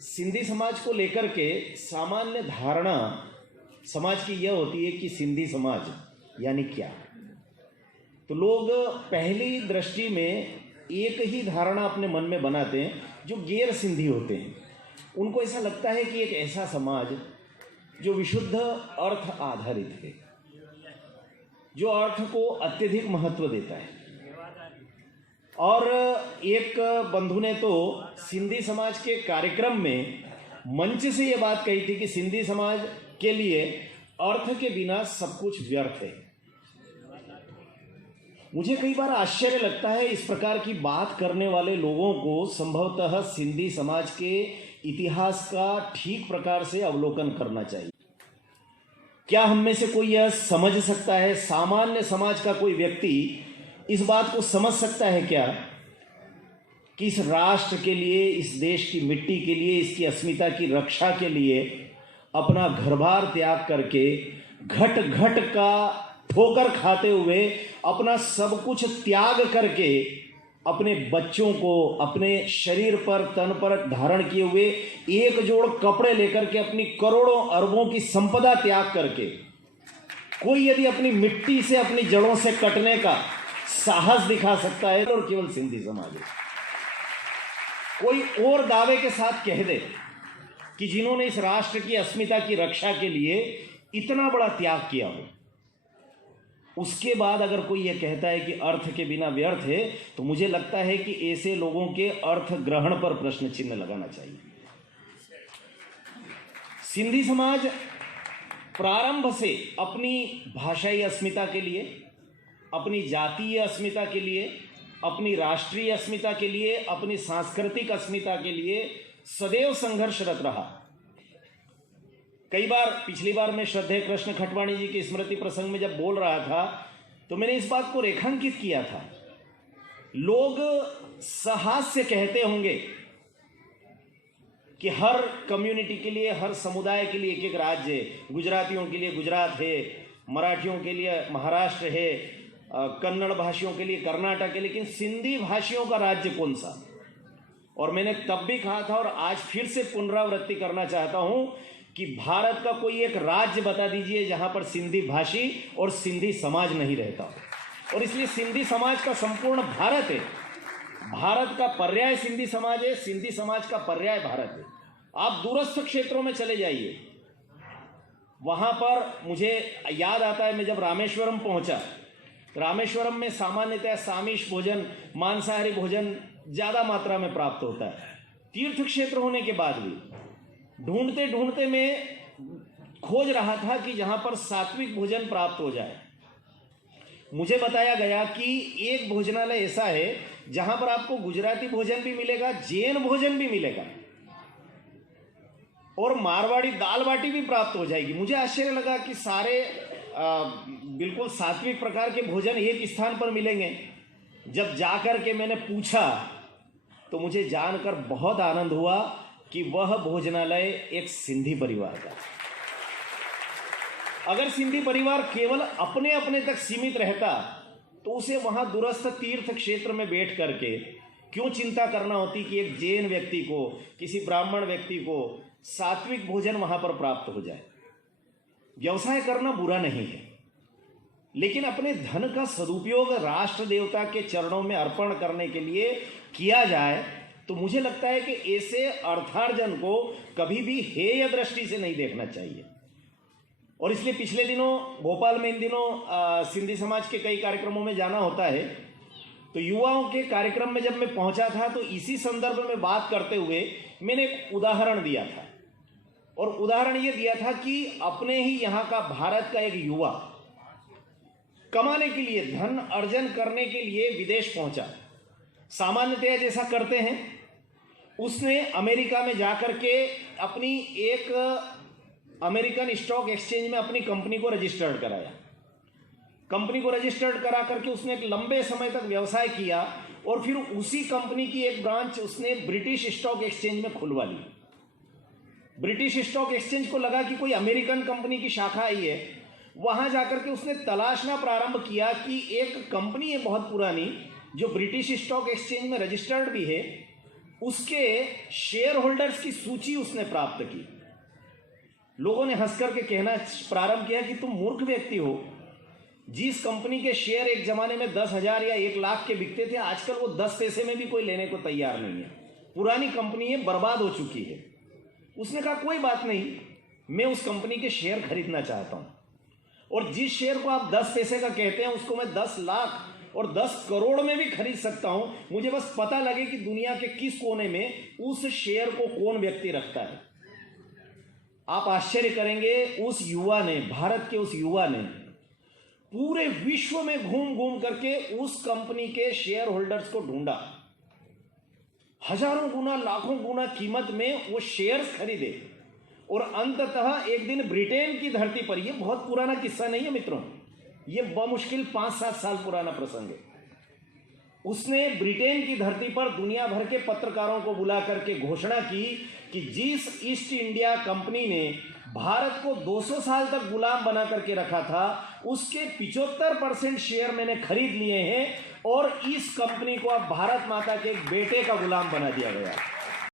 सिंधी समाज को लेकर के सामान्य धारणा समाज की यह होती है कि सिंधी समाज यानी क्या। तो लोग पहली दृष्टि में एक ही धारणा अपने मन में बनाते हैं जो गैर सिंधी होते हैं। उनको ऐसा लगता है कि एक ऐसा समाज जो विशुद्ध अर्थ आधारित है, जो अर्थ को अत्यधिक महत्व देता है। और एक बंधु ने तो सिंधी समाज के कार्यक्रम में मंच से ये बात कही थी कि सिंधी समाज के लिए अर्थ के बिना सब कुछ व्यर्थ है। मुझे कई बार आश्चर्य लगता है इस प्रकार की बात करने वाले लोगों को संभवतः सिंधी समाज के इतिहास का ठीक प्रकार से अवलोकन करना चाहिए। क्या हम में से कोई यह समझ सकता है, सामान्य समाज का कोई व्यक्ति इस बात को समझ सकता है क्या कि इस राष्ट्र के लिए, इस देश की मिट्टी के लिए, इसकी अस्मिता की रक्षा के लिए अपना घर-बार त्याग करके, घट घट का ठोकर खाते हुए, अपना सब कुछ त्याग करके, अपने बच्चों को अपने शरीर पर, तन पर धारण किए हुए एक जोड़ कपड़े लेकर के, अपनी करोड़ों अरबों की संपदा त्याग करके कोई यदि अपनी मिट्टी से, अपनी जड़ों से कटने का साहस दिखा सकता है और केवल सिंधी समाज है। कोई और दावे के साथ कह दे कि जिन्होंने इस राष्ट्र की अस्मिता की रक्षा के लिए इतना बड़ा त्याग किया हो, उसके बाद अगर कोई यह कहता है कि अर्थ के बिना व्यर्थ है, तो मुझे लगता है कि ऐसे लोगों के अर्थ ग्रहण पर प्रश्न चिन्ह लगाना चाहिए। सिंधी समाज प्रारंभ से अपनी भाषाई अस्मिता के लिए, अपनी जातीय अस्मिता के लिए, अपनी राष्ट्रीय अस्मिता के लिए, अपनी सांस्कृतिक अस्मिता के लिए सदैव संघर्षरत रहा। कई बार, पिछली बार मैं श्रद्धेय कृष्ण खटवाणी जी के स्मृति प्रसंग में जब बोल रहा था तो मैंने इस बात को रेखांकित किया था। लोग सहास्य कहते होंगे कि हर कम्युनिटी के लिए, हर समुदाय के लिए एक एक राज्य है। गुजरातियों के लिए गुजरात है, मराठियों के लिए महाराष्ट्र है, कन्नड़ भाषियों के लिए कर्नाटक है, लेकिन सिंधी भाषियों का राज्य कौन सा? और मैंने तब भी कहा था और आज फिर से पुनरावृत्ति करना चाहता हूं कि भारत का कोई एक राज्य बता दीजिए जहां पर सिंधी भाषी और सिंधी समाज नहीं रहता। और इसलिए सिंधी समाज का संपूर्ण भारत है, भारत का पर्याय सिंधी समाज है, सिंधी समाज का पर्याय भारत है। आप दूरस्थ क्षेत्रों में चले जाइए, वहां पर मुझे याद आता है, मैं जब रामेश्वरम पहुंचा, रामेश्वरम में सामान्यतः सामिश भोजन, मांसाहारी भोजन ज्यादा मात्रा में प्राप्त होता है। तीर्थ क्षेत्र होने के बाद भी ढूंढते ढूंढते मैं खोज रहा था कि जहां पर सात्विक भोजन प्राप्त हो जाए। मुझे बताया गया कि एक भोजनालय ऐसा है जहां पर आपको गुजराती भोजन भी मिलेगा, जैन भोजन भी मिलेगा और मारवाड़ी दाल बाटी भी प्राप्त हो जाएगी। मुझे आश्चर्य लगा कि सारे बिल्कुल सात्विक प्रकार के भोजन एक स्थान पर मिलेंगे। जब जाकर के मैंने पूछा तो मुझे जानकर बहुत आनंद हुआ कि वह भोजनालय एक सिंधी परिवार का। अगर सिंधी परिवार केवल अपने अपने तक सीमित रहता तो उसे वहां दूरस्थ तीर्थ क्षेत्र में बैठ करके क्यों चिंता करना होती कि एक जैन व्यक्ति को, किसी ब्राह्मण व्यक्ति को सात्विक भोजन वहां पर प्राप्त हो जाए। व्यवसाय करना बुरा नहीं है, लेकिन अपने धन का सदुपयोग राष्ट्र देवता के चरणों में अर्पण करने के लिए किया जाए तो मुझे लगता है कि ऐसे अर्थार्जन को कभी भी हेय दृष्टि से नहीं देखना चाहिए। और इसलिए पिछले दिनों भोपाल में, इन दिनों सिंधी समाज के कई कार्यक्रमों में जाना होता है, तो युवाओं के कार्यक्रम में जब मैं पहुंचा था तो इसी संदर्भ में बात करते हुए मैंने एक उदाहरण दिया था। और उदाहरण ये दिया था कि अपने ही यहाँ का भारत का एक युवा कमाने के लिए, धन अर्जन करने के लिए विदेश पहुंचा। सामान्यतः जैसा करते हैं, उसने अमेरिका में जाकर के अपनी एक अमेरिकन स्टॉक एक्सचेंज में अपनी कंपनी को रजिस्टर्ड कराया। कंपनी को रजिस्टर्ड करा करके उसने एक लंबे समय तक व्यवसाय किया और फिर उसी कंपनी की एक ब्रांच उसने ब्रिटिश स्टॉक एक्सचेंज में खुलवा ली। ब्रिटिश स्टॉक एक्सचेंज को लगा कि कोई अमेरिकन कंपनी की शाखा आई है। वहां जाकर के उसने तलाशना प्रारंभ किया कि एक कंपनी है बहुत पुरानी जो ब्रिटिश स्टॉक एक्सचेंज में रजिस्टर्ड भी है उसके शेयर होल्डर्स की सूची उसने प्राप्त की। लोगों ने हंस करके कहना प्रारंभ किया कि तुम मूर्ख व्यक्ति हो, जिस कंपनी के शेयर एक जमाने में 10,000 या 1,00,000 के बिकते थे, आजकल वो 10 पैसे में भी कोई लेने को तैयार नहीं है, पुरानी कंपनी है, बर्बाद हो चुकी है। उसने कहा कोई बात नहीं, मैं उस कंपनी के शेयर खरीदना चाहता हूं, और जिस शेयर को आप 10 पैसे का कहते हैं उसको मैं 10 लाख और 10 करोड़ में भी खरीद सकता हूं। मुझे बस पता लगे कि दुनिया के किस कोने में उस शेयर को कौन व्यक्ति रखता है। आप आश्चर्य करेंगे, उस युवा ने, भारत के उस युवा ने पूरे विश्व में घूम घूम करके उस कंपनी के शेयर होल्डर्स को ढूंढा, हजारों गुना, लाखों गुना कीमत में वो शेयर्स खरीदे, और अंततः एक दिन ब्रिटेन की धरती पर, यह बहुत पुराना किस्सा नहीं है मित्रों, यह बमुश्किल 5-7 साल पुराना प्रसंग है, उसने ब्रिटेन की धरती पर दुनिया भर के पत्रकारों को बुला करके घोषणा की कि जिस ईस्ट इंडिया कंपनी ने भारत को 200 साल तक गुलाम बना करके रखा था, उसके 75% शेयर मैंने खरीद लिए हैं, और इस कंपनी को अब भारत माता के एक बेटे का गुलाम बना दिया गया।